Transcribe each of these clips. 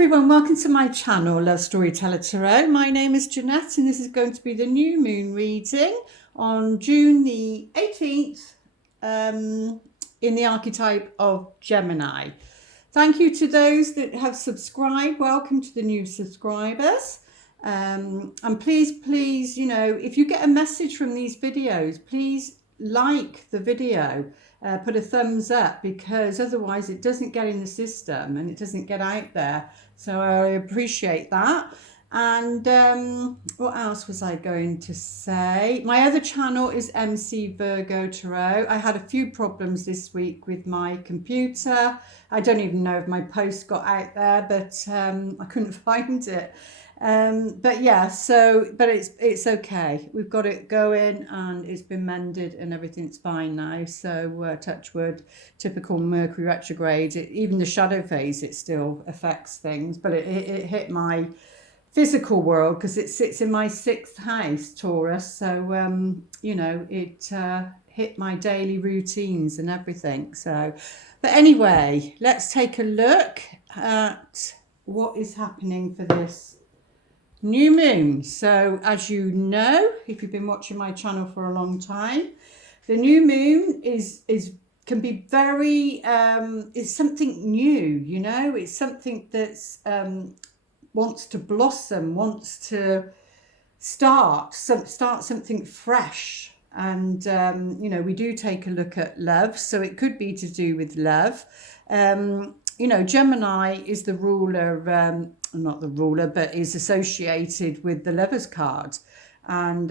everyone, welcome to my channel, Love Storyteller Tarot. My name is Jeanette and this is going to be the new moon reading on June the 18th in the archetype of Gemini. Thank you to those that have subscribed. Welcome to the new subscribers. And please, you know, if you get a message from these videos, please like the video. Put a thumbs up, because otherwise it doesn't get in the system and it doesn't get out there. So I appreciate that. And what else was I going to say? My other channel is MCvirgotarot. I had a few problems this week with my computer. I don't even know if my post got out there, but I couldn't find it. But yeah, but it's okay. We've got it going and it's been mended and everything's fine now. So touch wood, typical Mercury retrograde. Even the shadow phase, it still affects things, but it hit my physical world because it sits in my 6th house, Taurus. So, you know, it hit my daily routines and everything. So, but anyway, let's take a look at what is happening for this new moon. So as you know, if you've been watching my channel for a long time, the new moon can be very is something new, you know. It's something that's wants to blossom, wants to start something fresh. And you know, we do take a look at love, so it could be to do with love. You know, Gemini is the ruler, not the ruler, but is associated with the Lovers card. And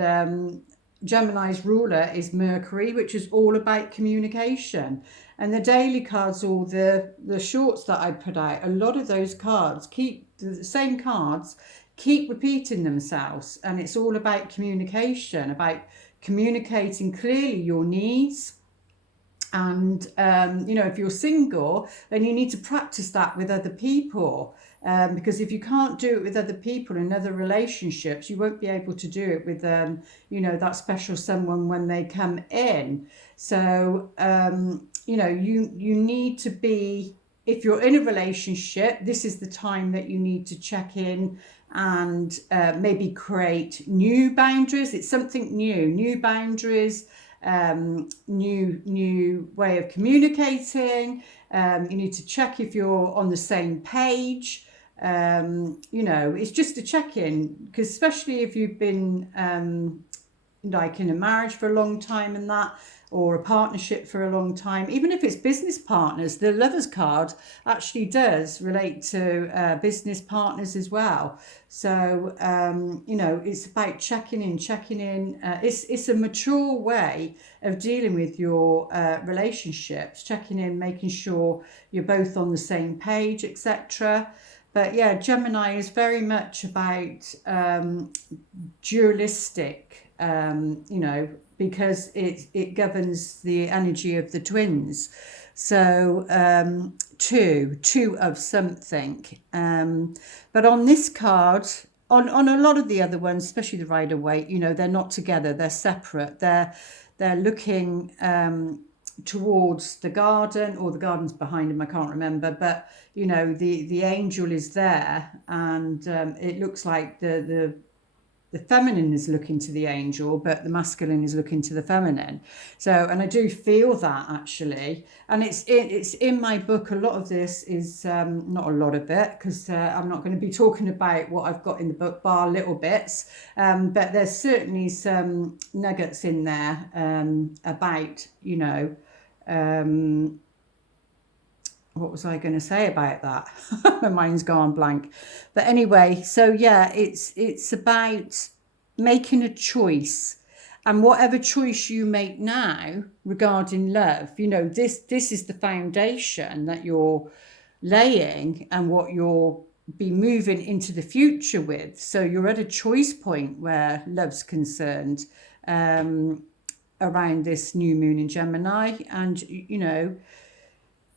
Gemini's ruler is Mercury, which is all about communication. And the daily cards, or the shorts that I put out, a lot of those cards the same cards keep repeating themselves. And it's all about communication, about communicating clearly your needs. And, you know, if you're single, then you need to practice that with other people. Because if you can't do it with other people in other relationships, you won't be able to do it with, you know, that special someone when they come in. So, you know, you need to be, if you're in a relationship, this is the time that you need to check in and maybe create new boundaries. It's something new boundaries. New way of communicating. You need to check if you're on the same page. You know, it's just a check-in, because especially if you've been like in a marriage for a long time and that, or a partnership for a long time, even if it's business partners, the Lovers card actually does relate to business partners as well. So, you know, it's about checking in. It's a mature way of dealing with your relationships, checking in, making sure you're both on the same page, etc. But yeah, Gemini is very much about dualistic, you know, because it governs the energy of the twins. So two of something. But on this card, on a lot of the other ones, especially the Rider-Waite, you know, they're not together, they're separate. They're looking towards the garden, or the garden's behind them, I can't remember. But, you know, the angel is there, and it looks like the feminine is looking to the angel, but the masculine is looking to the feminine. So, and I do feel that actually, and it's in my book. A lot of this is not a lot of it, because I'm not going to be talking about what I've got in the book, bar little bits. But there's certainly some nuggets in there about, you know, what was I going to say about that? My mind's gone blank. But anyway, so yeah, it's about making a choice, and whatever choice you make now regarding love, you know, this is the foundation that you're laying and what you'll be moving into the future with. So you're at a choice point where love's concerned around this new moon in Gemini, and you know,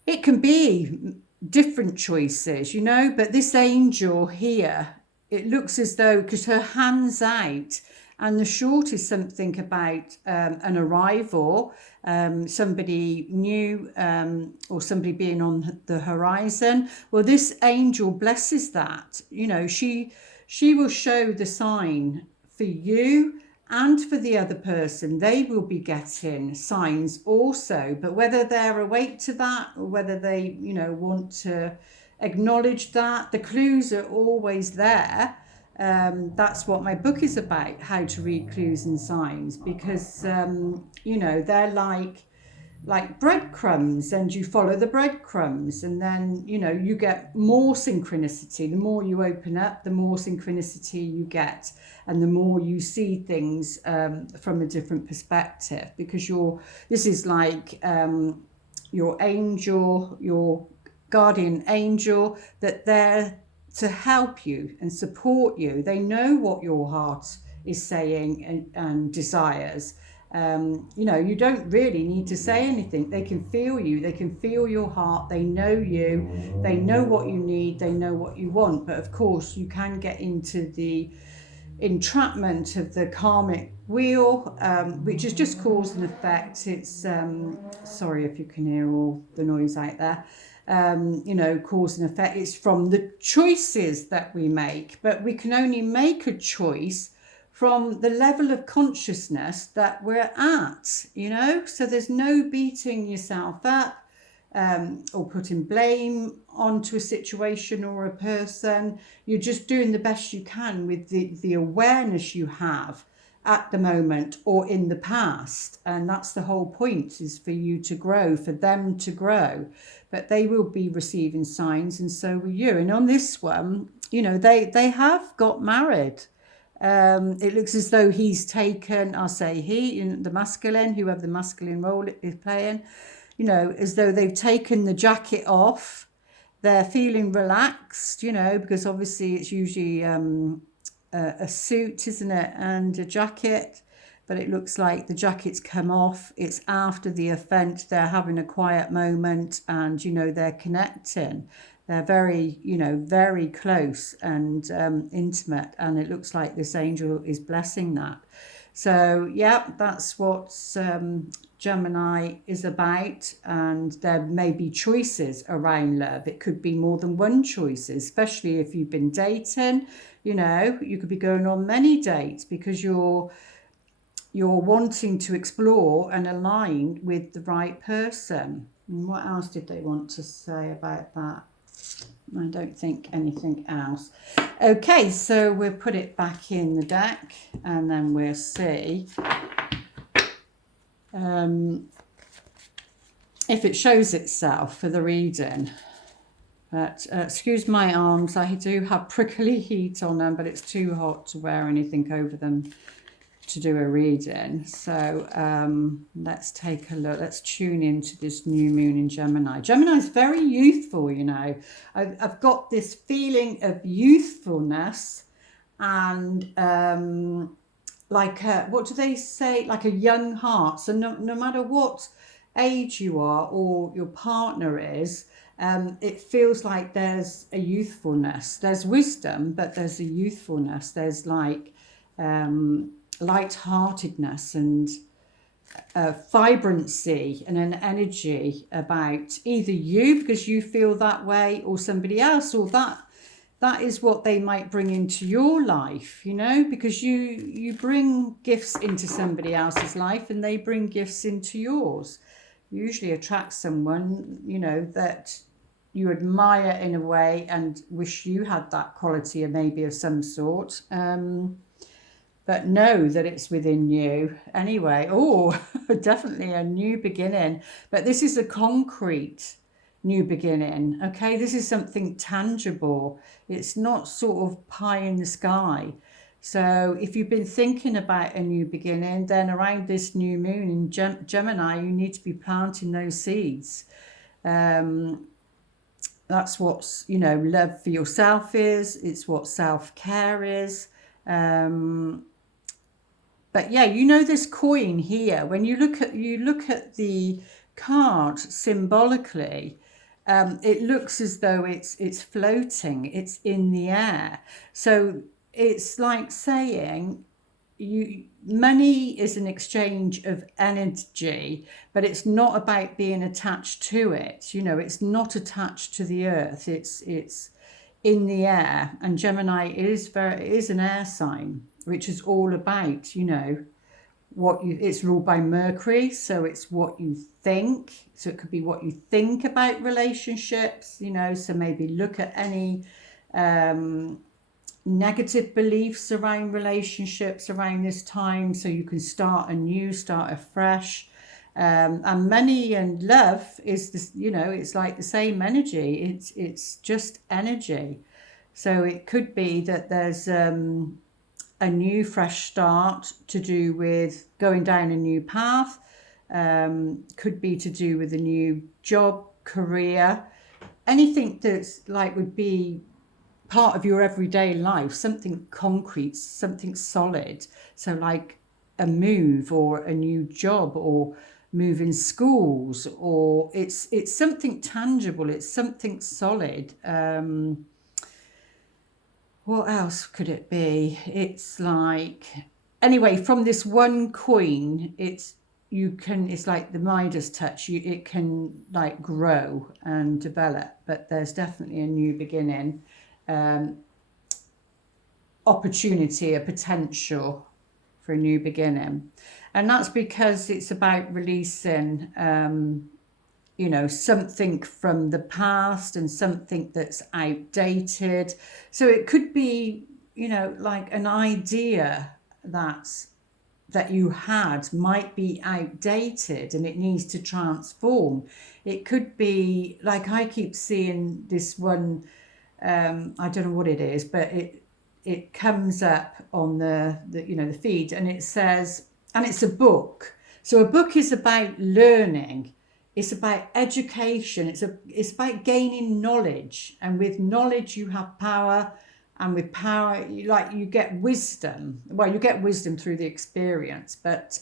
it can be different choices, you know, but this angel here, it looks as though, because her hand's out And the short is something about an arrival, somebody new, or somebody being on the horizon. Well, this angel blesses that. You know, she will show the sign for you and for the other person. They will be getting signs also, but whether they're awake to that or whether they, you know, want to acknowledge that, the clues are always there. That's what my book is about, how to read clues and signs, because you know, they're like breadcrumbs, and you follow the breadcrumbs, and then, you know, you get more synchronicity. The more you open up, the more synchronicity you get, and the more you see things from a different perspective, because this is like your angel, your guardian angel, that they're to help you and support you. They know what your heart is saying and desires. You know, you don't really need to say anything. They can feel you. They can feel your heart. They know you. They know what you need. They know what you want. But of course, you can get into the entrapment of the karmic wheel, which is just cause and effect. It's sorry if you can hear all the noise out there. You know, cause and effect. It's from the choices that we make, but we can only make a choice from the level of consciousness that we're at, you know. So there's no beating yourself up or putting blame onto a situation or a person. You're just doing the best you can with the awareness you have at the moment or in the past. And that's the whole point, is for you to grow, for them to grow. But they will be receiving signs, and so will you. And on this one, you know, they have got married. It looks as though he's taken, I'll say he, the masculine, whoever the masculine role is playing, you know, as though they've taken the jacket off. They're feeling relaxed, you know, because obviously it's usually a suit, isn't it, and a jacket. But it looks like the jacket's come off. It's after the event. They're having a quiet moment, and, you know, they're connecting. They're very, you know, very close and intimate. And it looks like this angel is blessing that. So, yeah, that's what Gemini is about. And there may be choices around love. It could be more than one choice, especially if you've been dating. You know, you could be going on many dates because you're wanting to explore and align with the right person. And what else did they want to say about that? I don't think anything else. Okay, so we'll put it back in the deck, and then we'll see if it shows itself for the reading. But excuse my arms, I do have prickly heat on them, but it's too hot to wear anything over them to do a reading. So let's take a look. Let's tune into this new moon in Gemini. Gemini is very youthful, you know. I've got this feeling of youthfulness and like what do they say? Like a young heart. So no matter what age you are or your partner is, it feels like there's a youthfulness. There's wisdom, but there's a youthfulness. There's like lightheartedness and vibrancy and an energy about either you, because you feel that way, or somebody else, or that is what they might bring into your life, you know, because you bring gifts into somebody else's life and they bring gifts into yours. You usually attract someone, you know, that you admire in a way and wish you had that quality, or maybe of some sort. But know that it's within you anyway. Oh, definitely a new beginning. But this is a concrete new beginning, okay? This is something tangible. It's not sort of pie in the sky. So if you've been thinking about a new beginning, then around this new moon in Gemini, you need to be planting those seeds. That's what's, you know, love for yourself is. It's what self-care is. But yeah, you know, this coin here, when you look at the card symbolically, it looks as though it's floating, it's in the air. So it's like saying, money is an exchange of energy, but it's not about being attached to it. You know, it's not attached to the earth. It's in the air, and Gemini is an air sign, which is all about, you know, it's ruled by Mercury, so it's what you think. So it could be what you think about relationships, you know, so maybe look at any negative beliefs around relationships around this time, so you can start anew, start afresh. And money and love is this, you know, it's like the same energy. It's just energy. So it could be that there's a new fresh start to do with going down a new path, could be to do with a new job, career, anything that's like would be part of your everyday life, something concrete, something solid. So like a move or a new job or moving schools, or it's something tangible, it's something solid. What else could it be? It's like, anyway, from this one coin, it's like the Midas touch. It can like grow and develop, but there's definitely a new beginning, opportunity, a potential for a new beginning, and that's because it's about releasing, you know, something from the past and something that's outdated. So it could be, you know, like an idea that you had might be outdated and it needs to transform. It could be like, I keep seeing this one, I don't know what it is, but it comes up on the you know, the feed, and it says, and it's a book. So a book is about learning. It's about education. It's about gaining knowledge, and with knowledge you have power, and with power you get wisdom. Well, you get wisdom through the experience, but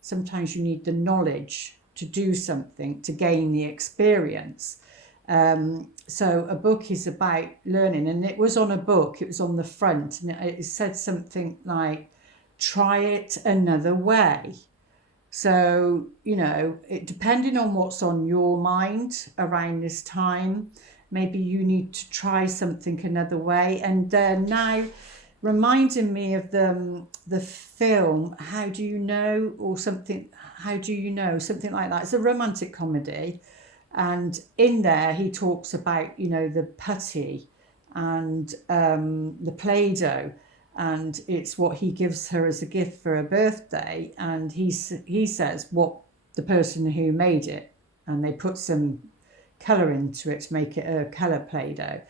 sometimes you need the knowledge to do something to gain the experience. So a book is about learning, and it was on a book. It was on the front, and it said something like, "Try it another way." So, you know, depending on what's on your mind around this time, maybe you need to try something another way. And now reminding me of the film, How Do You Know, or something, How Do You Know, something like that. It's a romantic comedy. And in there, he talks about, you know, the putty and the Play-Doh. And it's what he gives her as a gift for her birthday. And he says what the person who made it, and they put some colour into it to make it a colour Play-Doh.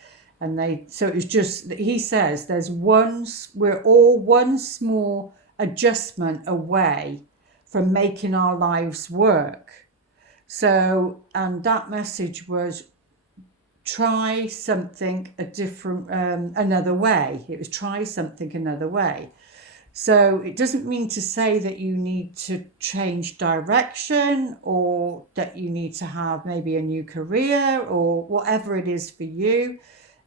And so it was just, he says we're all one small adjustment away from making our lives work. So, and that message was, try something another way. It was try something another way. So it doesn't mean to say that you need to change direction, or that you need to have maybe a new career, or whatever it is for you.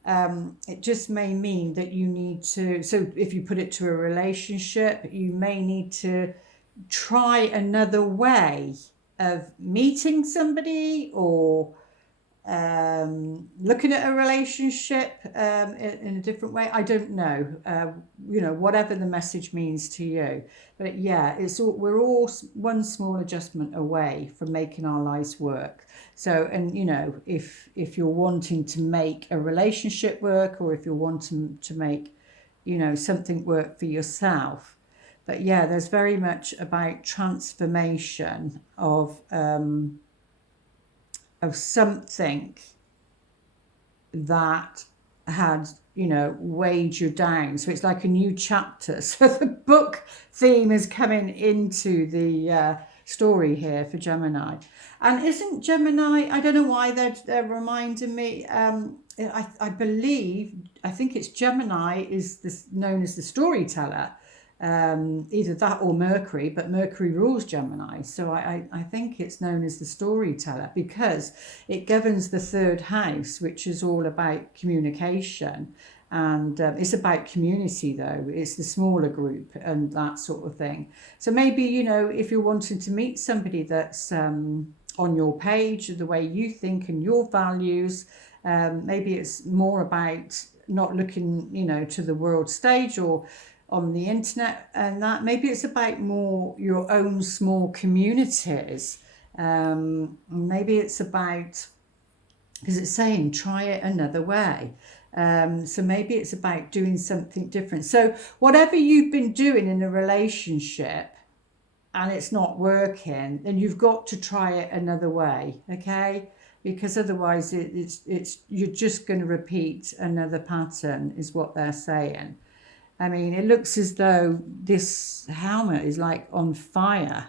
It just may mean that you need to, so if you put it to a relationship, you may need to try another way of meeting somebody, or looking at a relationship in a different way. I don't know, you know, whatever the message means to you. But yeah, we're all one small adjustment away from making our lives work. So, and you know, if you're wanting to make a relationship work, or if you're wanting to make, you know, something work for yourself. But yeah, there's very much about transformation of something that had, you know, weighed you down. So it's like a new chapter. So the book theme is coming into the story here for Gemini. And isn't Gemini, I don't know why they're reminding me, I think it's Gemini is known as the storyteller. Either that or Mercury, but Mercury rules Gemini. So I think it's known as the storyteller because it governs the third house, which is all about communication And it's about community, though. It's the smaller group and that sort of thing. So maybe, you know, if you're wanting to meet somebody that's on your page, the way you think and your values, maybe it's more about not looking, you know, to the world stage or on the internet, and that maybe it's about more your own small communities. Maybe it's about, because it's saying try it another way. So maybe it's about doing something different. So whatever you've been doing in a relationship and it's not working, then you've got to try it another way, okay? Because otherwise it's you're just going to repeat another pattern, is what they're saying. I mean, it looks as though this helmet is like on fire,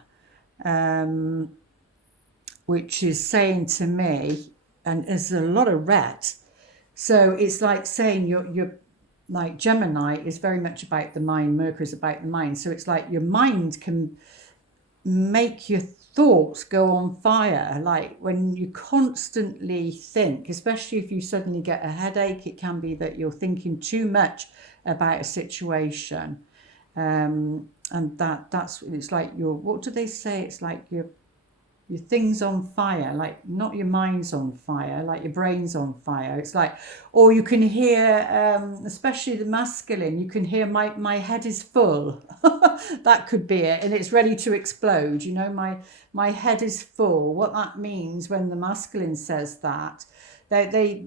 which is saying to me, and there's a lot of red. So it's like saying you're like Gemini is very much about the mind, Mercury is about the mind. So it's like your mind can make your thoughts go on fire. Like when you constantly think, especially if you suddenly get a headache, it can be that you're thinking too much about a situation. And that's it's like your, what do they say? It's like your thing's on fire, like not your mind's on fire, like your brain's on fire. It's like, or you can hear, especially the masculine, you can hear my head is full. That could be it, and it's ready to explode. You know, my head is full. What that means when the masculine says that, they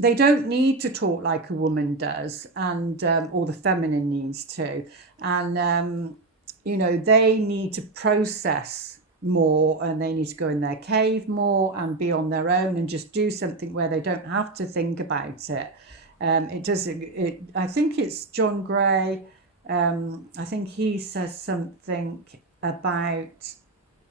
don't need to talk like a woman does, and or the feminine needs to, and you know, they need to process more, and they need to go in their cave more and be on their own and just do something where they don't have to think about it. It doesn't. I think it's John Gray. I think he says something about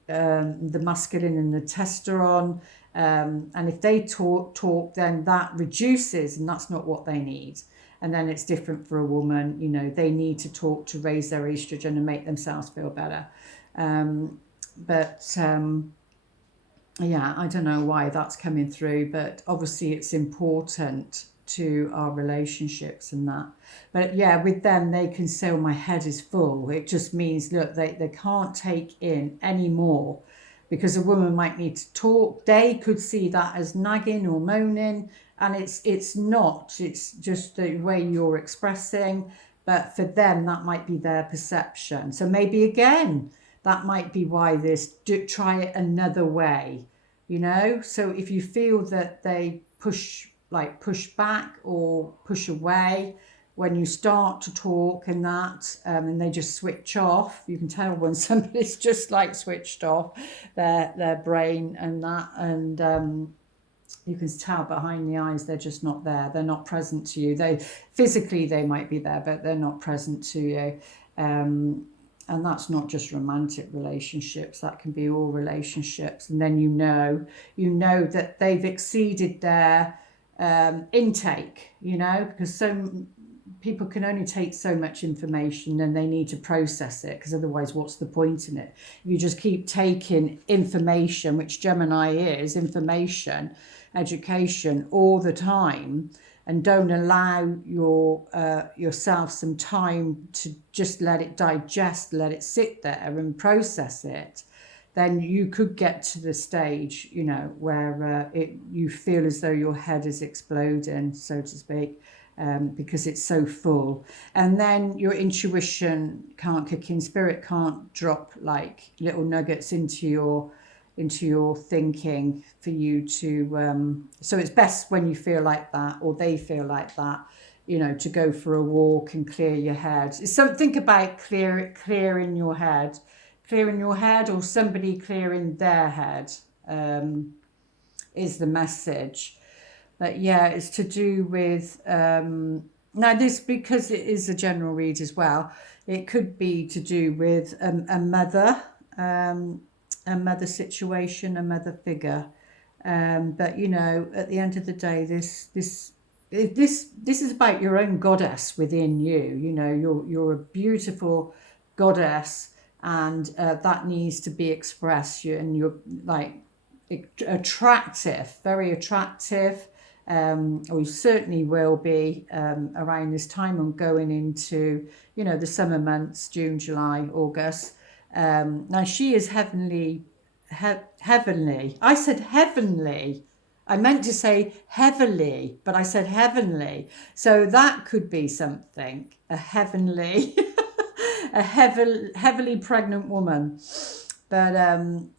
the masculine and the testosterone, and if they talk, then that reduces, and that's not what they need. And then it's different for a woman. You know, they need to talk to raise their estrogen and make themselves feel better. But yeah, I don't know why that's coming through, but obviously it's important to our relationships and that. But yeah, with them, they can say, oh, my head is full. It just means, look, they can't take in any more, because a woman might need to talk. They could see that as nagging or moaning, and it's not. It's just the way you're expressing. But for them, that might be their perception. So maybe again, that might be why try it another way, you know? So if you feel that they push back or push away when you start to talk and that, and they just switch off, you can tell when somebody's just like switched off their brain and that, and you can tell behind the eyes they're just not there. They're not present to you. They physically they might be there, but they're not present to you. And that's not just romantic relationships, that can be all relationships. And then you know that they've exceeded their intake, you know, because some people can only take so much information and they need to process it, because otherwise what's the point in it? If you just keep taking information, which Gemini is, information, education all the time, and don't allow yourself some time to just let it digest, let it sit there and process it, then you could get to the stage, you know, where you feel as though your head is exploding, so to speak, because it's so full. And then your intuition can't kick in, spirit can't drop like little nuggets into your thinking for you to, so it's best when you feel like that, or they feel like that, you know, to go for a walk and clear your head. It's something about clearing your head, or somebody clearing their head, is the message. But yeah, it's to do with, now this, because it is a general read as well, it could be to do with a mother situation, a mother figure. But you know, at the end of the day, this is about your own goddess within you. You know, you're a beautiful goddess, and that needs to be expressed. And you're like attractive, very attractive. or you certainly will be around this time and going into, you know, the summer months, June, July, August. Now she is heavenly. I said heavenly. I meant to say heavily, but I said heavenly. So that could be something, a heavenly, heavily pregnant woman. But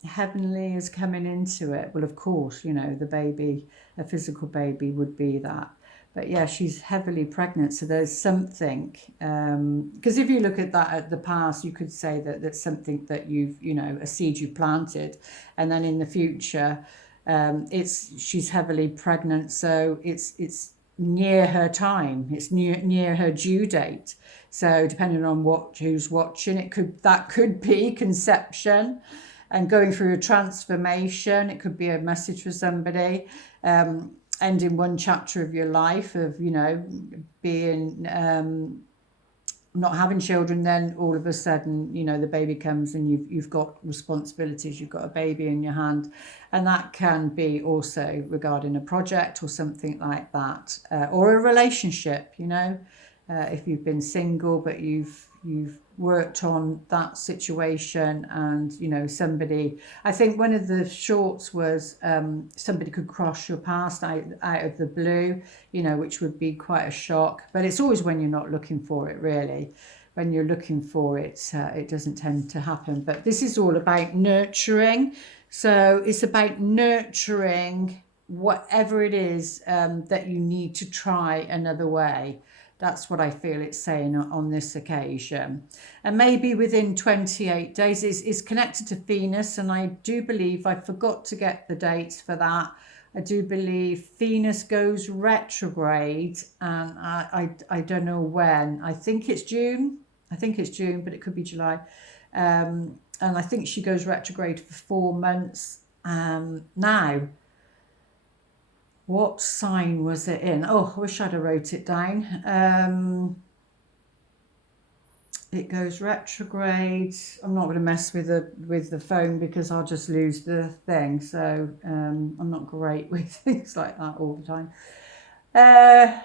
heavenly is coming into it. Well, of course, you know, the baby, a physical baby would be that. But yeah, she's heavily pregnant. So there's something, because if you look at that at the past, you could say that that's something that you've, you know, a seed you planted. And then in the future, she's heavily pregnant. So it's near her time. It's near her due date. So depending on who's watching, that could be conception and going through a transformation. It could be a message for somebody, ending one chapter of your life of, you know, being not having children. Then all of a sudden, you know, the baby comes and you've got responsibilities. You've got a baby in your hand, and that can be also regarding a project or something like that, or a relationship. You know. If you've been single but you've worked on that situation, and you know, somebody, I think one of the shorts was somebody could cross your path out of the blue, you know, which would be quite a shock. But it's always when you're not looking for it, really. When you're looking for it, it doesn't tend to happen. But this is all about nurturing. So it's about nurturing whatever it is that you need to try another way. That's what I feel it's saying on this occasion. And maybe within 28 days, it's connected to Venus. And I do believe, I forgot to get the dates for that. I do believe Venus goes retrograde. And I don't know when. I think it's June. But it could be July. And I think she goes retrograde for 4 months. Now, what sign was it in? Oh, I wish I'd have wrote it down. It goes retrograde. I'm not going to mess with the phone because I'll just lose the thing. So I'm not great with things like that all the time. I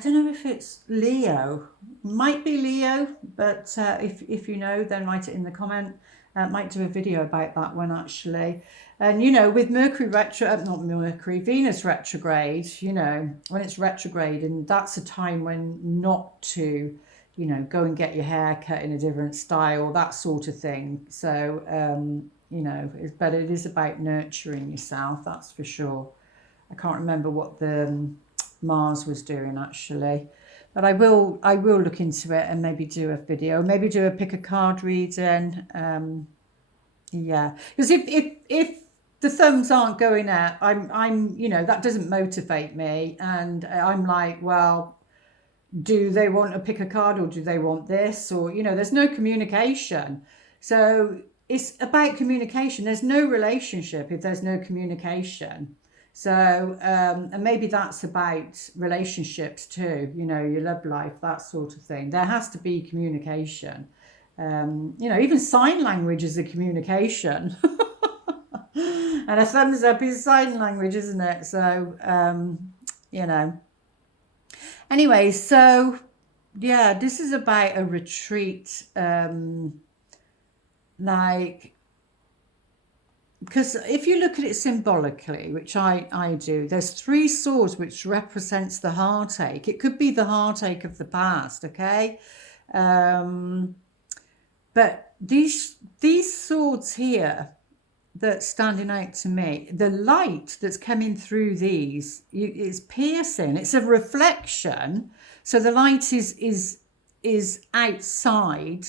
don't know if it's Leo. Might be Leo, but if you know, then write it in the comment. Might do a video about that one actually. And you know, with Venus retrograde, you know, when it's retrograde, and that's a time when not to, you know, go and get your hair cut in a different style, that sort of thing. So you know, but it is about nurturing yourself, that's for sure. I can't remember what the Mars was doing actually. But I will look into it and maybe do a video, maybe do a pick a card reading. Yeah, because if the thumbs aren't going out, I'm you know, that doesn't motivate me, and I'm like, well, do they want to pick a card, or do they want this, or you know, there's no communication. So it's about communication. There's no relationship if there's no communication. So, and maybe that's about relationships too, you know, your love life, that sort of thing. There has to be communication. You know, even sign language is a communication. And a thumbs up is sign language, isn't it? So, you know. Anyway, so, yeah, this is about a retreat, like, because if you look at it symbolically, which I do, there's 3 swords which represents the heartache. It could be the heartache of the past, okay? But these swords here that's standing out to me, the light that's coming through these, it's piercing. It's a reflection. So the light is outside,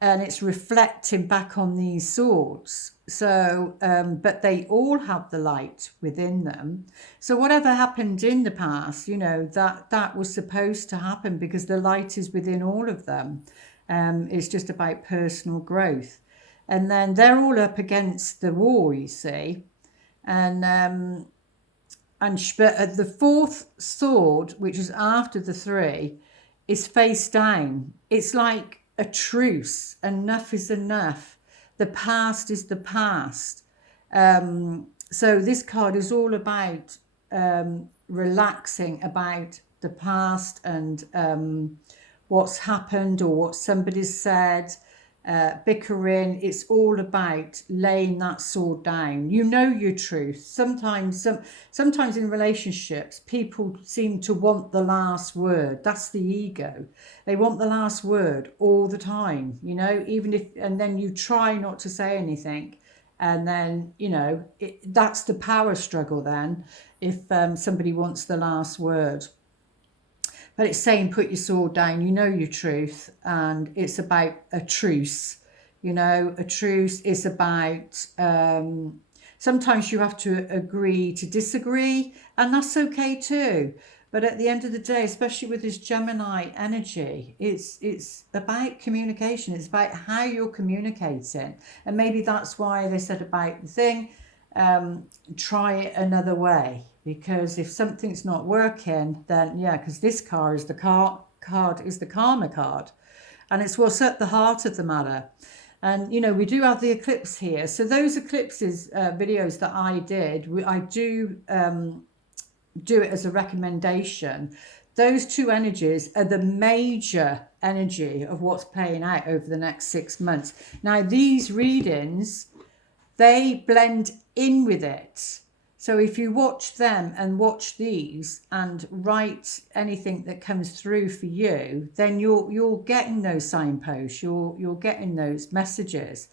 and it's reflecting back on these swords. So, but they all have the light within them. So whatever happened in the past, you know, that was supposed to happen because the light is within all of them. It's just about personal growth. And then they're all up against the wall, you see. But the 4th sword, which is after the 3, is face down. It's like a truce. Enough is enough. The past is the past. So this card is all about relaxing about the past and what's happened or what somebody's said, bickering. It's all about laying that sword down. You know your truth. Sometimes in relationships, people seem to want the last word. That's the ego. They want the last word all the time, you know, even if, and then you try not to say anything. And then, you know, that's the power struggle then, if somebody wants the last word. But it's saying put your sword down, you know your truth, and it's about a truce. You know, a truce is about, sometimes you have to agree to disagree, and that's okay too. But at the end of the day, especially with this Gemini energy, it's about communication. It's about how you're communicating. And maybe that's why they said about the thing, try it another way. Because if something's not working, then yeah, because this card is the card is the karma card. And it's what's at the heart of the matter. And, you know, we do have the eclipse here. So those eclipses videos that I did, I do it as a recommendation. Those two energies are the major energy of what's playing out over the next 6 months. Now, these readings, they blend in with it. So if you watch them and watch these and write anything that comes through for you, then you're getting those signposts, you're getting those messages,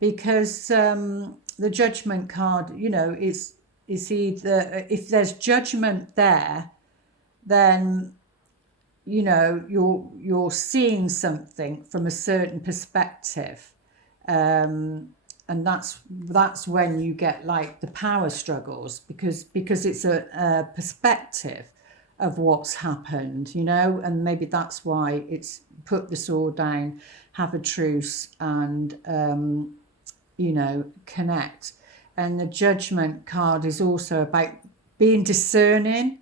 because the judgment card, you know, is either, if there's judgment there, then, you know, you're seeing something from a certain perspective. And that's when you get like the power struggles, because it's a perspective of what's happened, you know, and maybe that's why it's put the sword down, have a truce, and you know, connect. And the judgment card is also about being discerning,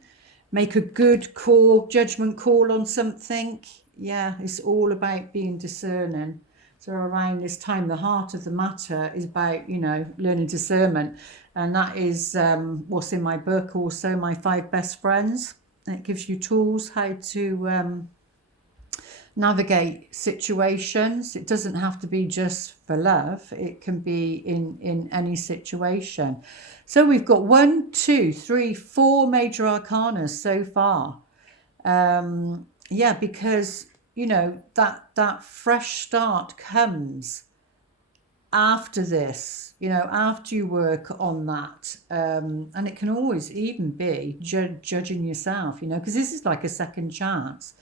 make a good call, judgment call on something. Yeah, it's all about being discerning. So around this time, the heart of the matter is about, you know, learning discernment. And that is what's in my book also, My 5 Best Friends. And it gives you tools how to navigate situations. It doesn't have to be just for love. It can be in any situation. So we've got 1, 2, 3, 4 major arcana so far. Yeah, because, you know, that fresh start comes after this, you know, after you work on that. And it can always even be judging yourself, you know, because this is like a second chance.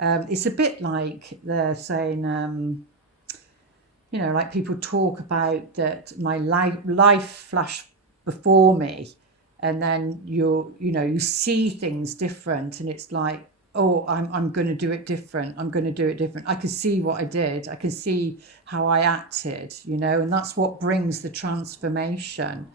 It's a bit like they're saying, you know, like people talk about that my life flashed before me, and then you see things different, and it's like, oh, I'm going to do it different. I'm going to do it different. I can see what I did. I can see how I acted, you know, and that's what brings the transformation.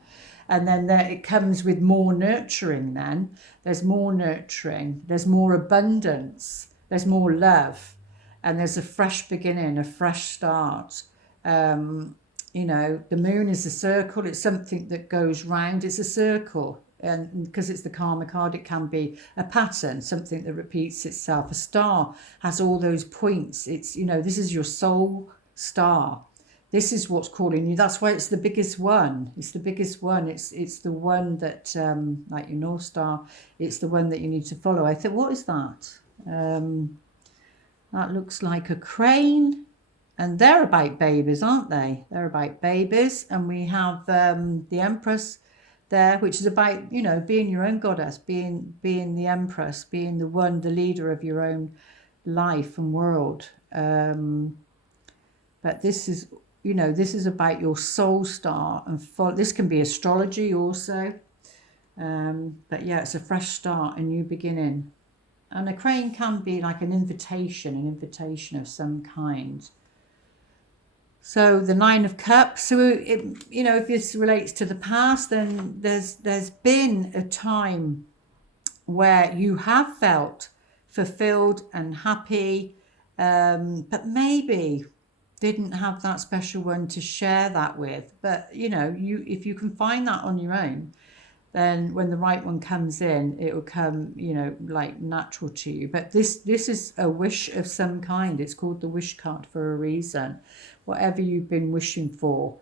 And then there, it comes with more nurturing then. There's more nurturing. There's more abundance. There's more love. And there's a fresh beginning, a fresh start. You know, the moon is a circle. It's something that goes round. It's a circle. And because it's the karma card, it can be a pattern, something that repeats itself. A star has all those points. It's, you know, this is your soul star. This is what's calling you. That's why it's the biggest one. It's the biggest one. It's the one that, like your North Star, it's the one that you need to follow. I thought, what is that? That looks like a crane. And they're about babies, aren't they? They're about babies. And we have the Empress there, which is about, you know, being your own goddess, being the Empress, being the one, the leader of your own life and world. But this is, you know, this is about your soul star, and this can be astrology also. But yeah, it's a fresh start, a new beginning. And a crane can be like an invitation of some kind. So the 9 of Cups, so it, you know, if this relates to the past, then there's been a time where you have felt fulfilled and happy, but maybe didn't have that special one to share that with. But, you know, if you can find that on your own, then when the right one comes in, it will come, you know, like natural to you. But this is a wish of some kind. It's called the wish card for a reason. Whatever you've been wishing for,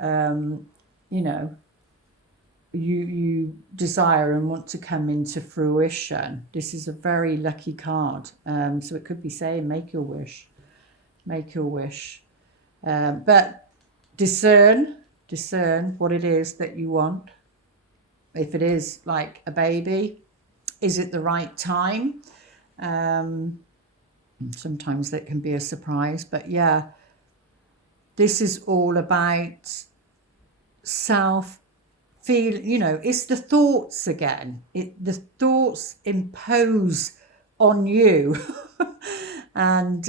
you know, you desire and want to come into fruition. This is a very lucky card. So it could be saying, make your wish, make your wish. But discern what it is that you want. If it is like a baby, is it the right time? Sometimes that can be a surprise, but yeah, this is all about self feel, you know, it's the thoughts again. The thoughts impose on you. And,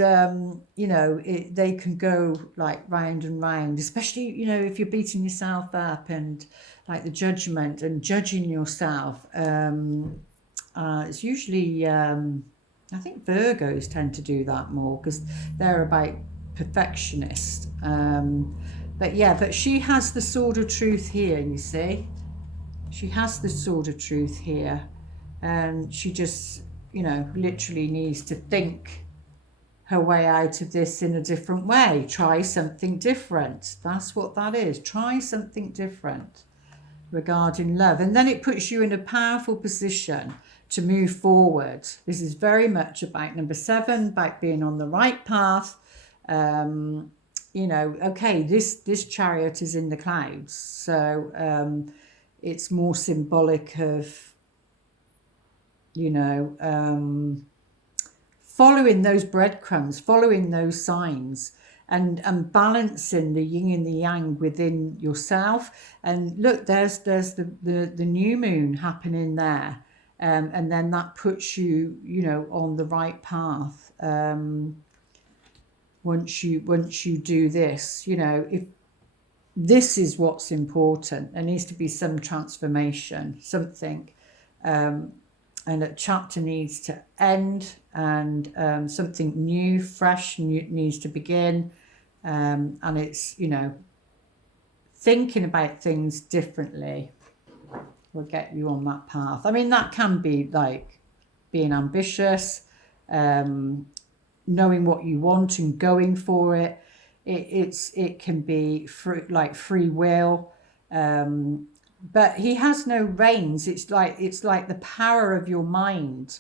you know, they can go like round and round, especially, you know, if you're beating yourself up and like the judgment and judging yourself. It's usually, I think Virgos tend to do that more because they're about perfectionist. But yeah, but she has the sword of truth here, you see. She has the sword of truth here. And she just, you know, literally needs to think her way out of this in a different way. Try something different. That's what that is. Try something different regarding love. And then it puts you in a powerful position to move forward. This is very much about number 7, about being on the right path. You know, okay, this chariot is in the clouds. So it's more symbolic of, you know, following those breadcrumbs, following those signs, and balancing the yin and the yang within yourself. And look, there's the new moon happening there, and then that puts you, you know, on the right path. Once you do this, you know, if this is what's important, there needs to be some transformation, something. And a chapter needs to end, and something new, fresh, needs to begin. And it's, you know, thinking about things differently will get you on that path. I mean, that can be like being ambitious, knowing what you want and going for it. It can be free will. But he has no reins. It's like the power of your mind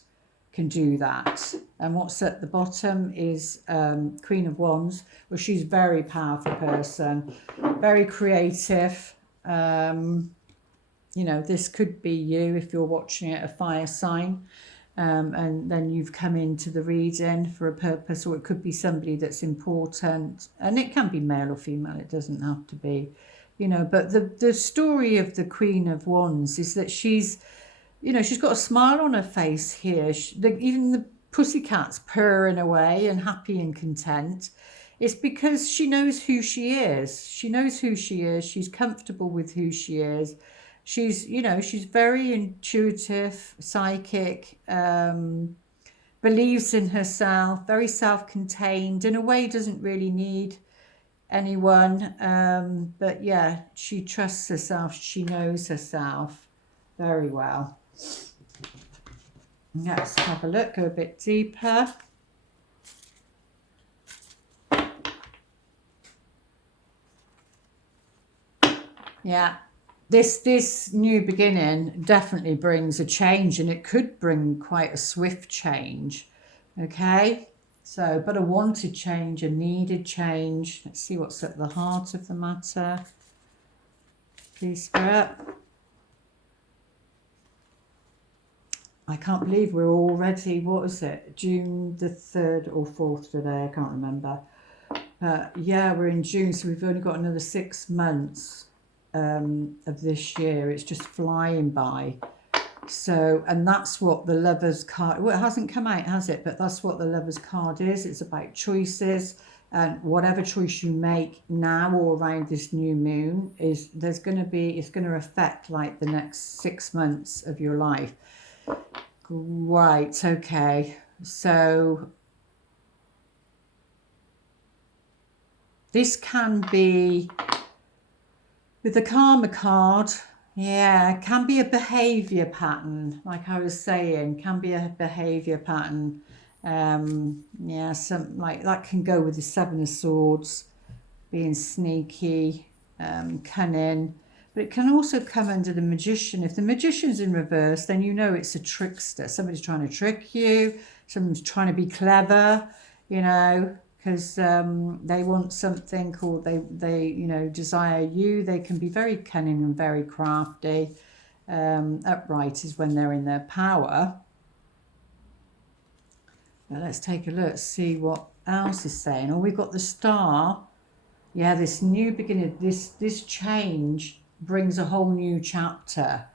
can do that. And what's at the bottom is Queen of Wands. Well, she's a very powerful person, very creative. You know, this could be you if you're watching it, a fire sign. And then you've come into the reading for a purpose, or it could be somebody that's important. And it can be male or female. It doesn't have to be. You know, but the story of the Queen of Wands is that she's, you know, she's got a smile on her face here. Even the pussycat's purring away and happy and content. It's because she knows who she is. She knows who she is. She's comfortable with who she is. She's, you know, she's very intuitive, psychic, believes in herself, very self-contained, in a way doesn't really need anyone, but yeah, she trusts herself, she knows herself very well. Let's have a look, go a bit deeper. Yeah, this new beginning definitely brings a change, and it could bring quite a swift change. Okay, so, but a wanted change, a needed change. Let's see what's at the heart of the matter. Please, Spirit. I can't believe we're already, what is it, June the 3rd or 4th today, I can't remember. Yeah, we're in June, so we've only got another 6 months of this year. It's just flying by. So, and that's what the Lover's card, well, it hasn't come out, has it? But that's what the Lover's card is. It's about choices, and whatever choice you make now or around this new moon is, it's going to affect like the next 6 months of your life. Right, okay. So this can be with the Karma card. Yeah, can be a behavior pattern, like I was saying, can be a behavior pattern. Yeah, some like that can go with the Seven of Swords, being sneaky, cunning, but it can also come under the Magician. If the Magician's in reverse, then you know it's a trickster. Somebody's trying to trick you, someone's trying to be clever, you know, because they want something, or they you know, desire you. They can be very cunning and very crafty. Upright is when they're in their power. Now let's take a look, see what else is saying. Oh, we've got the Star. Yeah, this new beginning, this change brings a whole new chapter.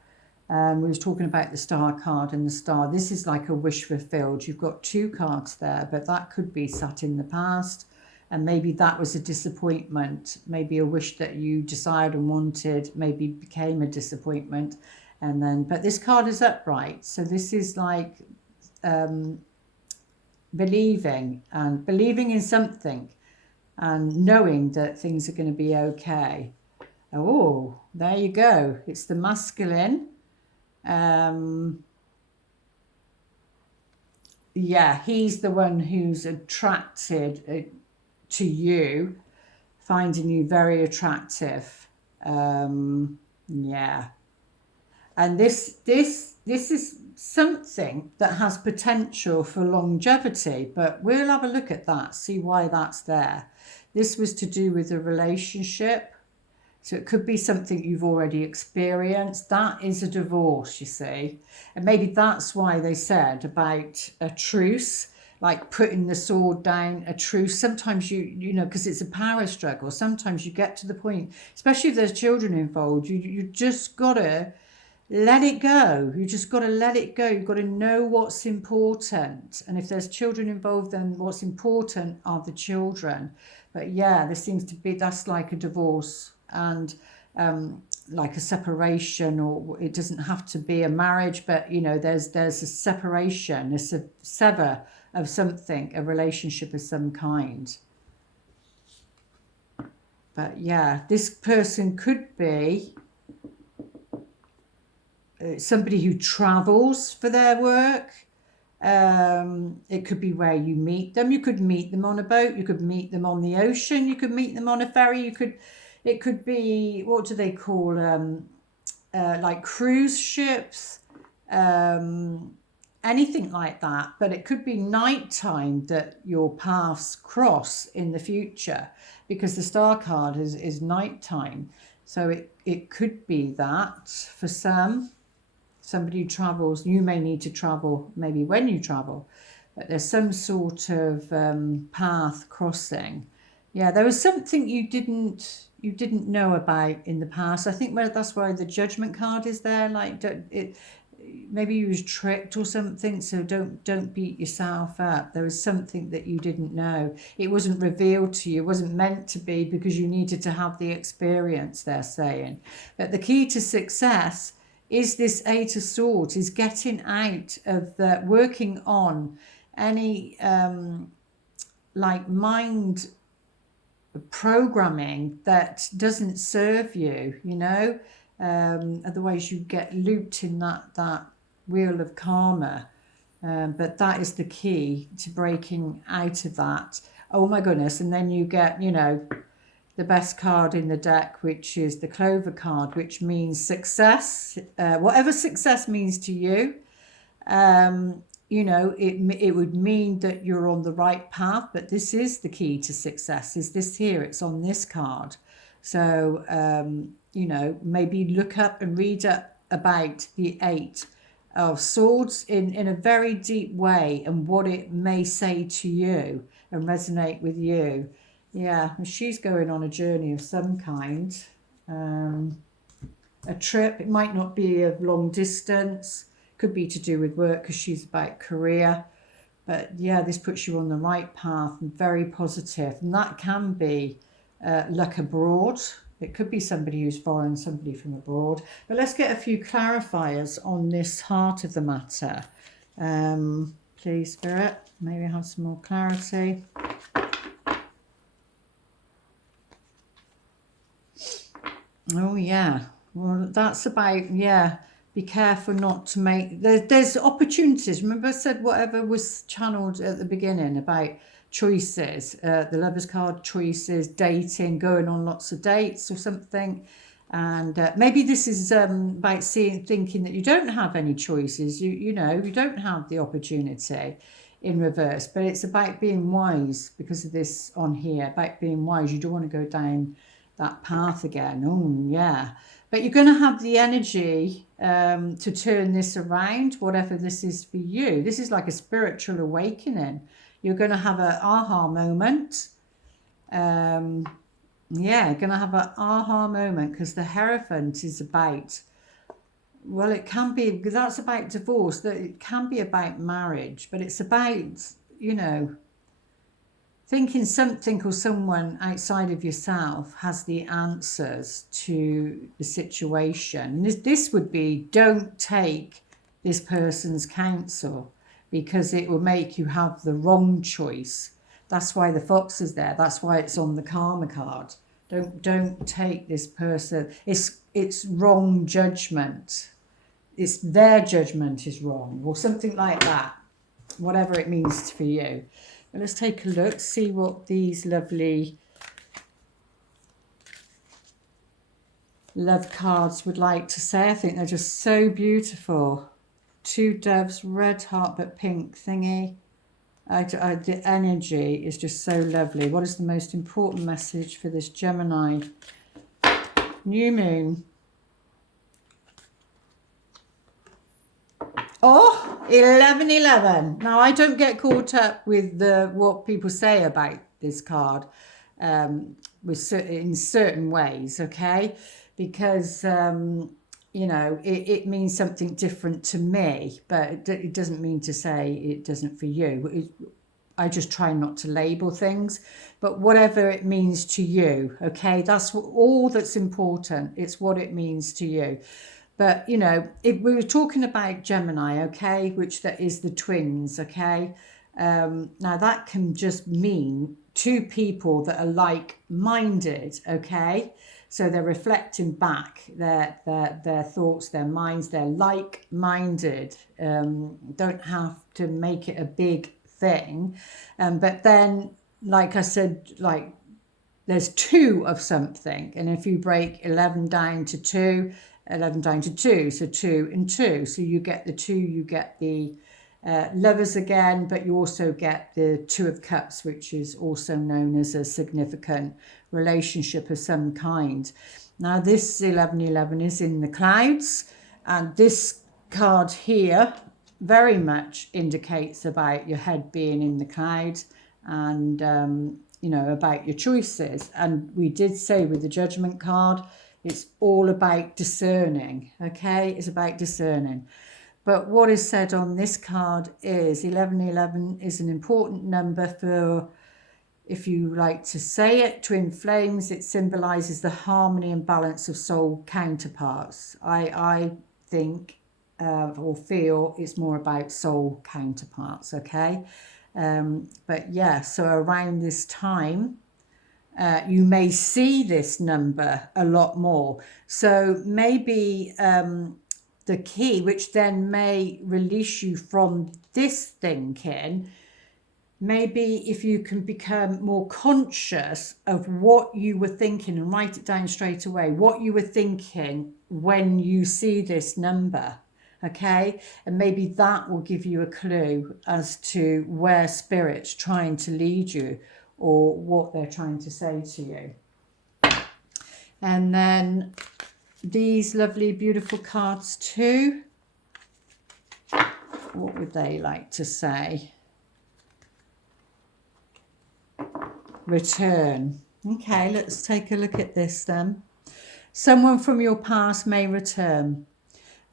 We was talking about the Star card and the Star. This is like a wish fulfilled. You've got two cards there, but that could be sat in the past. And maybe that was a disappointment. Maybe a wish that you desired and wanted maybe became a disappointment. And then, but this card is upright. So this is like believing in something and knowing that things are going to be okay. Oh, there you go. It's the masculine. Yeah, he's the one who's attracted to you, finding you very attractive. Yeah. And this is something that has potential for longevity, but we'll have a look at that, see why that's there. This was to do with a relationship. So it could be something you've already experienced. That is a divorce, you see. And maybe that's why they said about a truce, like putting the sword down, a truce. Sometimes you know, because it's a power struggle, sometimes you get to the point, especially if there's children involved, you just got to let it go. You just got to let it go. You've got to know what's important. And if there's children involved, then what's important are the children. But yeah, there seems to be, that's like a divorce and like a separation, or it doesn't have to be a marriage, but you know, there's a separation, a sever of something, a relationship of some kind. But yeah, this person could be somebody who travels for their work. It could be where you meet them. You could meet them on a boat. You could meet them on the ocean. You could meet them on a ferry. It could be, what do they call, like cruise ships, anything like that. But it could be nighttime that your paths cross in the future, because the Star card is nighttime. So it could be that for some. Somebody who travels, you may need to travel maybe when you travel, but there's some sort of path crossing. Yeah, there was something you didn't know about in the past. I think that's why the Judgment card is there. Like, maybe you was tricked or something. So don't beat yourself up. There was something that you didn't know. It wasn't revealed to you. It wasn't meant to be, because you needed to have the experience, they're saying. But the key to success is this Eight of Swords, is getting out of the, working on any like mind programming that doesn't serve you, you know. Otherwise you get looped in that wheel of karma. But that is the key to breaking out of that. Oh my goodness. And then you get, you know, the best card in the deck, which is the Clover card, which means success. Whatever success means to you, you know, it would mean that you're on the right path. But this is the key to success, is this here. It's on this card. So, you know, maybe look up and read up about the Eight of Swords in a very deep way, and what it may say to you and resonate with you. Yeah, she's going on a journey of some kind, a trip. It might not be of long distance, could be to do with work, because she's about career. But yeah, this puts you on the right path and very positive. And that can be luck abroad. It could be somebody who's foreign, somebody from abroad. But let's get a few clarifiers on this heart of the matter. Please, Spirit, maybe have some more clarity. Oh, yeah. Well, that's about, yeah, be careful not to make, there's opportunities. Remember I said whatever was channeled at the beginning about choices, the Lover's card, choices, dating, going on lots of dates or something. And maybe this is about thinking that you don't have any choices, you know, you don't have the opportunity in reverse, but it's about being wise because of this on here, about being wise. You don't want to go down that path again. Oh, yeah. But you're going to have the energy to turn this around, whatever this is for you. This is like a spiritual awakening. You're going to have an aha moment. Yeah, going to have an aha moment because the Hierophant is about, well, it can be, because that's about divorce, that it can be about marriage, but it's about, you know, thinking something or someone outside of yourself has the answers to the situation. This would be, don't take this person's counsel because it will make you have the wrong choice. That's why the fox is there. That's why it's on the karma card. Don't take this person. It's wrong judgment. It's their judgment is wrong or something like that. Whatever it means for you. But let's take a look, see what these lovely love cards would like to say. I think they're just so beautiful. Two doves, red heart but pink thingy. The energy is just so lovely. What is the most important message for this Gemini new moon? Oh, 1111. Now, I don't get caught up with what people say about this card in certain ways, okay? Because, you know, it means something different to me, but it doesn't mean to say it doesn't for you. I just try not to label things, but whatever it means to you, okay? That's all that's important. It's what it means to you. But, you know, if we were talking about Gemini, okay, which that is the twins, okay? Now, that can just mean two people that are like-minded, okay? So they're reflecting back their thoughts, their minds, they're like-minded. Don't have to make it a big thing. But then, like I said, like, there's two of something. And if you break 11 down to 2, 11 down to 2, so 2 and 2. So you get the 2, you get the lovers again, but you also get the 2 of cups, which is also known as a significant relationship of some kind. Now this 1111 is in the clouds, and this card here very much indicates about your head being in the clouds and you know, about your choices. And we did say with the Judgment card, it's all about discerning, okay? It's about discerning. But what is said on this card is 1111 is an important number for, if you like to say it, twin flames. It symbolises the harmony and balance of soul counterparts. I think or feel it's more about soul counterparts, okay? But yeah, so around this time, you may see this number a lot more. So maybe the key, which then may release you from this thinking, maybe if you can become more conscious of what you were thinking and write it down straight away, what you were thinking when you see this number, okay? And maybe that will give you a clue as to where Spirit's trying to lead you or what they're trying to say to you. And then these lovely, beautiful cards too. What would they like to say? Return. Okay, let's take a look at this then. Someone from your past may return.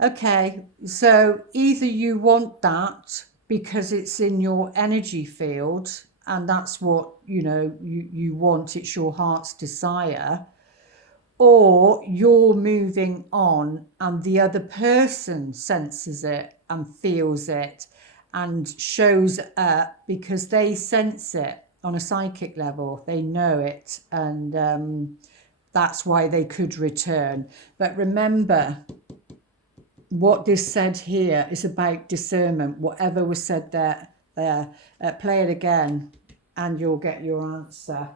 Okay, so either you want that because it's in your energy field and that's what, you know, you want, it's your heart's desire, or you're moving on and the other person senses it and feels it and shows up because they sense it on a psychic level. They know it, and that's why they could return. But remember, what this said here is about discernment. Whatever was said there, play it again and you'll get your answer.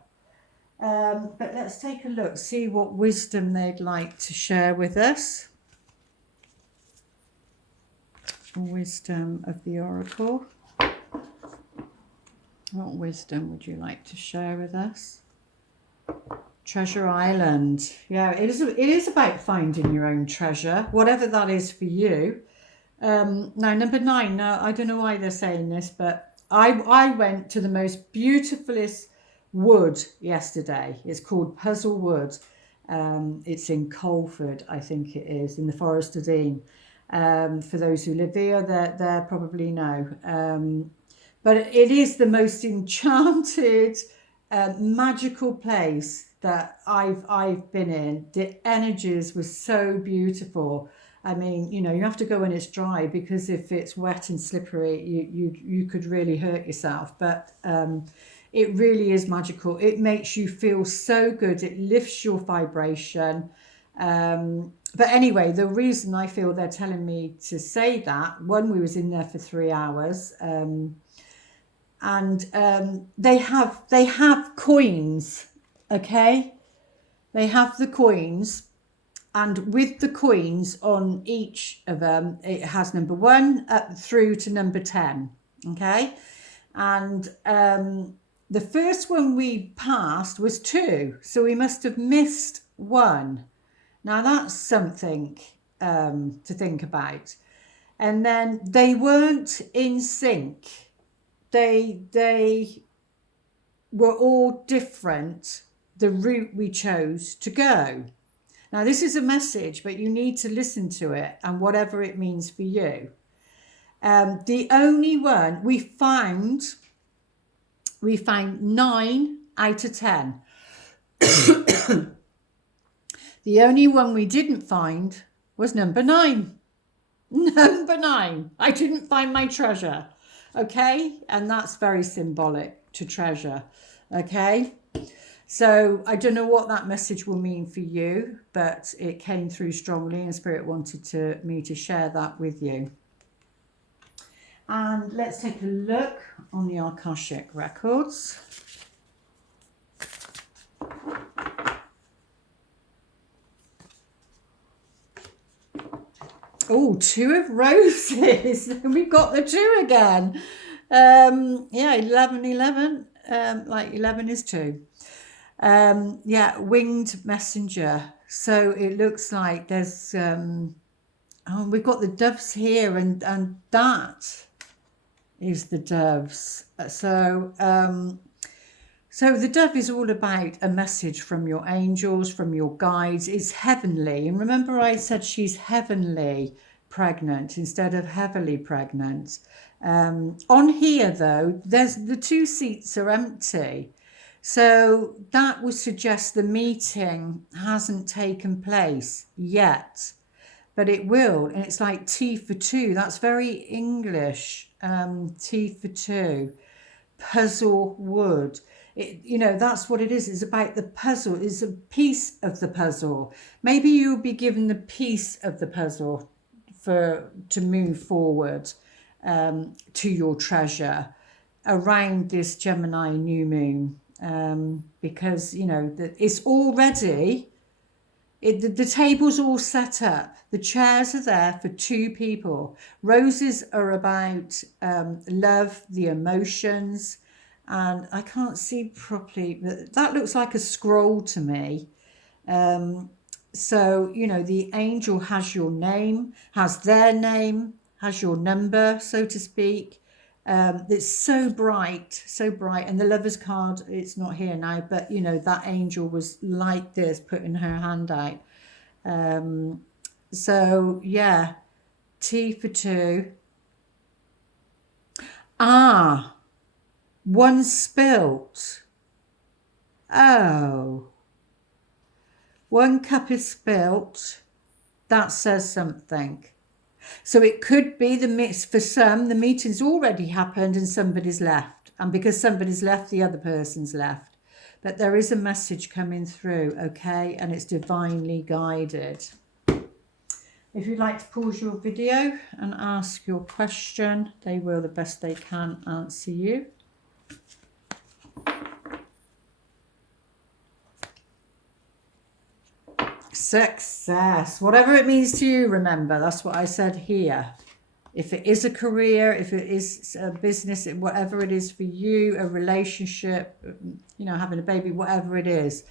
But let's take a look, see what wisdom they'd like to share with us. Wisdom of the Oracle. What wisdom would you like to share with us? Treasure Island. Yeah, it is about finding your own treasure, whatever that is for you. Now, number 9. Now, I don't know why they're saying this, but I went to the most beautifulest wood yesterday. It's called Puzzle Wood. It's in Colford, I think it is, in the Forest of Dean. For those who live here, they probably know. But it is the most enchanted, magical place that I've been in. The energies were so beautiful. I mean, you know, you have to go when it's dry, because if it's wet and slippery, you could really hurt yourself. But it really is magical. It makes you feel so good. It lifts your vibration. But anyway, the reason I feel they're telling me to say that, one, we was in there for 3 hours, and they have coins, okay? They have the coins, and with the coins on each of them, it has number 1 up through to number 10, okay? And the first one we passed was 2, so we must have missed 1. Now that's something to think about. And then they weren't in sync. They were all different, the route we chose to go. Now this is a message, but you need to listen to it and whatever it means for you. The only one we found 9 out of 10. The only one we didn't find was number 9. Number 9. I didn't find my treasure. Okay? And that's very symbolic to treasure. Okay? So I don't know what that message will mean for you, but it came through strongly and Spirit wanted me to share that with you. And let's take a look on the Akashic records. Oh, 2 of roses. We've got the 2 again. Yeah, 11. Like 11 is 2. Yeah, winged messenger. So it looks like there's we've got the doves here, and that is the doves. So the dove is all about a message from your angels, from your guides. It's heavenly. And remember I said she's heavenly pregnant instead of heavily pregnant. On here, though, the 2 seats are empty. So that would suggest the meeting hasn't taken place yet. But it will. And it's like T for 2. That's very English. T for 2. Puzzle Wood. You know, that's what it is. It's about the puzzle. It's a piece of the puzzle. Maybe you'll be given the piece of the puzzle to move forward to your treasure around this Gemini new moon, because, you know, it's already, the table's all set up. The chairs are there for 2 people. Roses are about love, the emotions. And I can't see properly, but that looks like a scroll to me. So, you know, the angel has your name, has their name, has your number, so to speak. It's so bright. And the lover's card, it's not here now, but, you know, that angel was like this, putting her hand out. So, yeah, T for 2. 1 spilt. Oh. 1 cup is spilt. That says something. So it could be for some, the meeting's already happened and somebody's left. And because somebody's left, the other person's left. but there is a message coming through, okay? And it's divinely guided. If you'd like to pause your video and ask your question, they will, the best they can, answer you. Success, whatever it means to you, remember, that's what I said here. If it is a career, if it is a business, whatever it is for you, a relationship, you know, having a baby, whatever it is,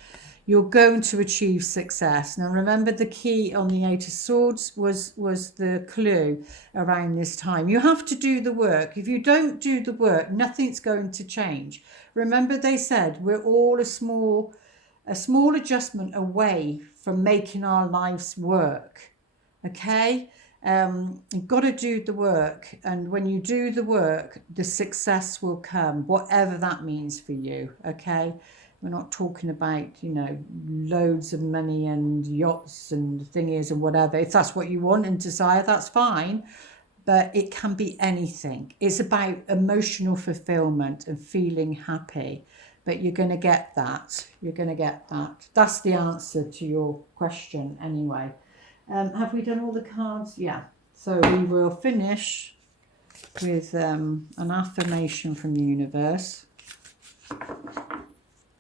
you're going to achieve success. Now, remember, the key on the Eight of Swords was the clue around this time. You have to do the work. If you don't do the work, nothing's going to change. Remember, they said we're all a small adjustment away from making our lives work. Okay? You've got to do the work, and when you do the work, the success will come, whatever that means for you. Okay, we're not talking about, you know, loads of money and yachts and thingies and whatever. If that's what you want and desire, that's fine, but it can be anything. It's about emotional fulfillment and feeling happy, but you're going to get that. You're going to get that. That's the answer to your question anyway. Have we done all the cards? Yeah. So we will finish with an affirmation from the universe.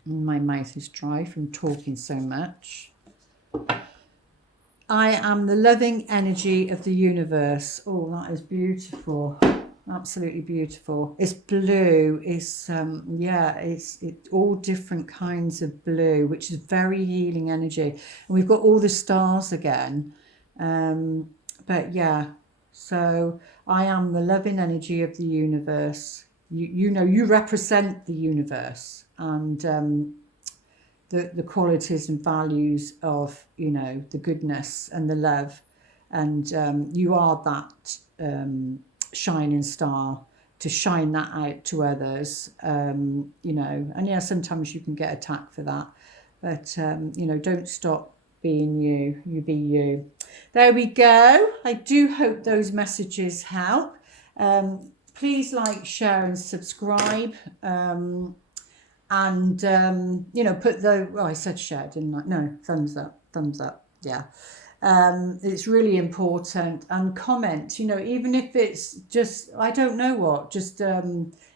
My mouth is dry from talking so much. I am the loving energy of the universe. Oh, that is beautiful. Absolutely beautiful. It's blue. It's it's all different kinds of blue, which is very healing energy. And we've got all the stars again. But yeah, so I am the loving energy of the universe. You know, you represent the universe, and the qualities and values of, you know, the goodness and the love, and you are that shining star to shine that out to others, you know. And yeah, sometimes you can get attacked for that, but you know, don't stop being you. You be you. There we go. I do hope those messages help. Please like, share and subscribe, and you know, put the, well, I said share, didn't I? No, thumbs up, yeah. It's really important. And comment, you know, even if it's just, I don't know what, just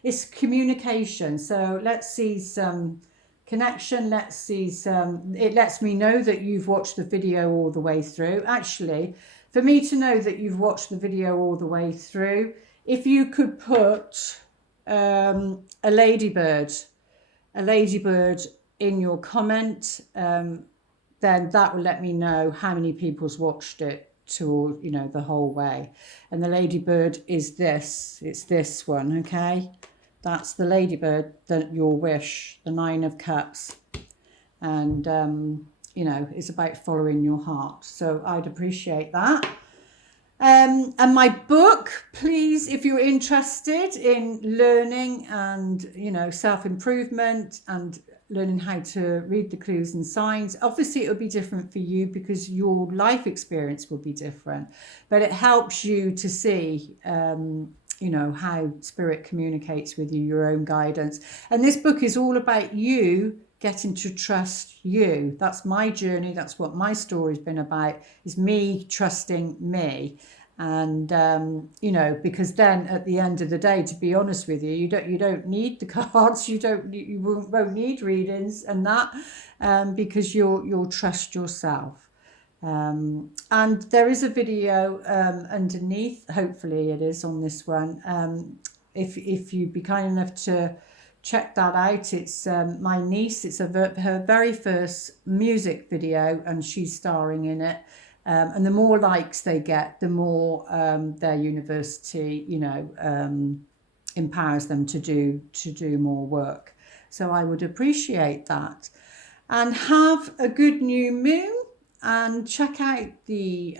it's communication. So let's see some connection. Let's see some, it lets me know that you've watched the video all the way through. Actually, for me to know that you've watched the video all the way through, if you could put a ladybird in your comment, then that will let me know how many people's watched it to, you know, the whole way. And the ladybird is this, it's this one, okay? That's the ladybird, your wish, the 9 of Cups. And, you know, it's about following your heart. So I'd appreciate that. And my book, please, if you're interested in learning and, you know, self-improvement and learning how to read the clues and signs, obviously it will be different for you because your life experience will be different, but it helps you to see, you know, how spirit communicates with you, your own guidance. And this book is all about you getting to trust you. That's my journey. That's what my story's been about, is me trusting me. And you know, because then at the end of the day, to be honest with you, you don't need the cards, you won't need readings and that, because you'll trust yourself. And there is a video underneath, hopefully it is on this one, if you'd be kind enough to check that out. It's my niece, it's her very first music video, and she's starring in it. And the more likes they get, the more their university, you know, empowers them to do more work. So I would appreciate that. And have a good new moon, and check out the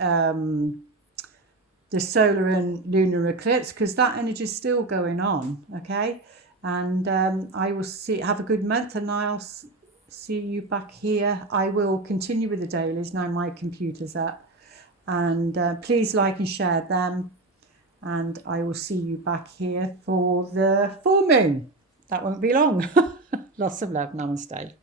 solar and lunar eclipse, because that energy is still going on. Okay, and I will have a good month, and I'll see you back here. I will continue with the dailies now my computer's up, and please like and share them, and I will see you back here for the full moon. That won't be long. Lots of love. Namaste.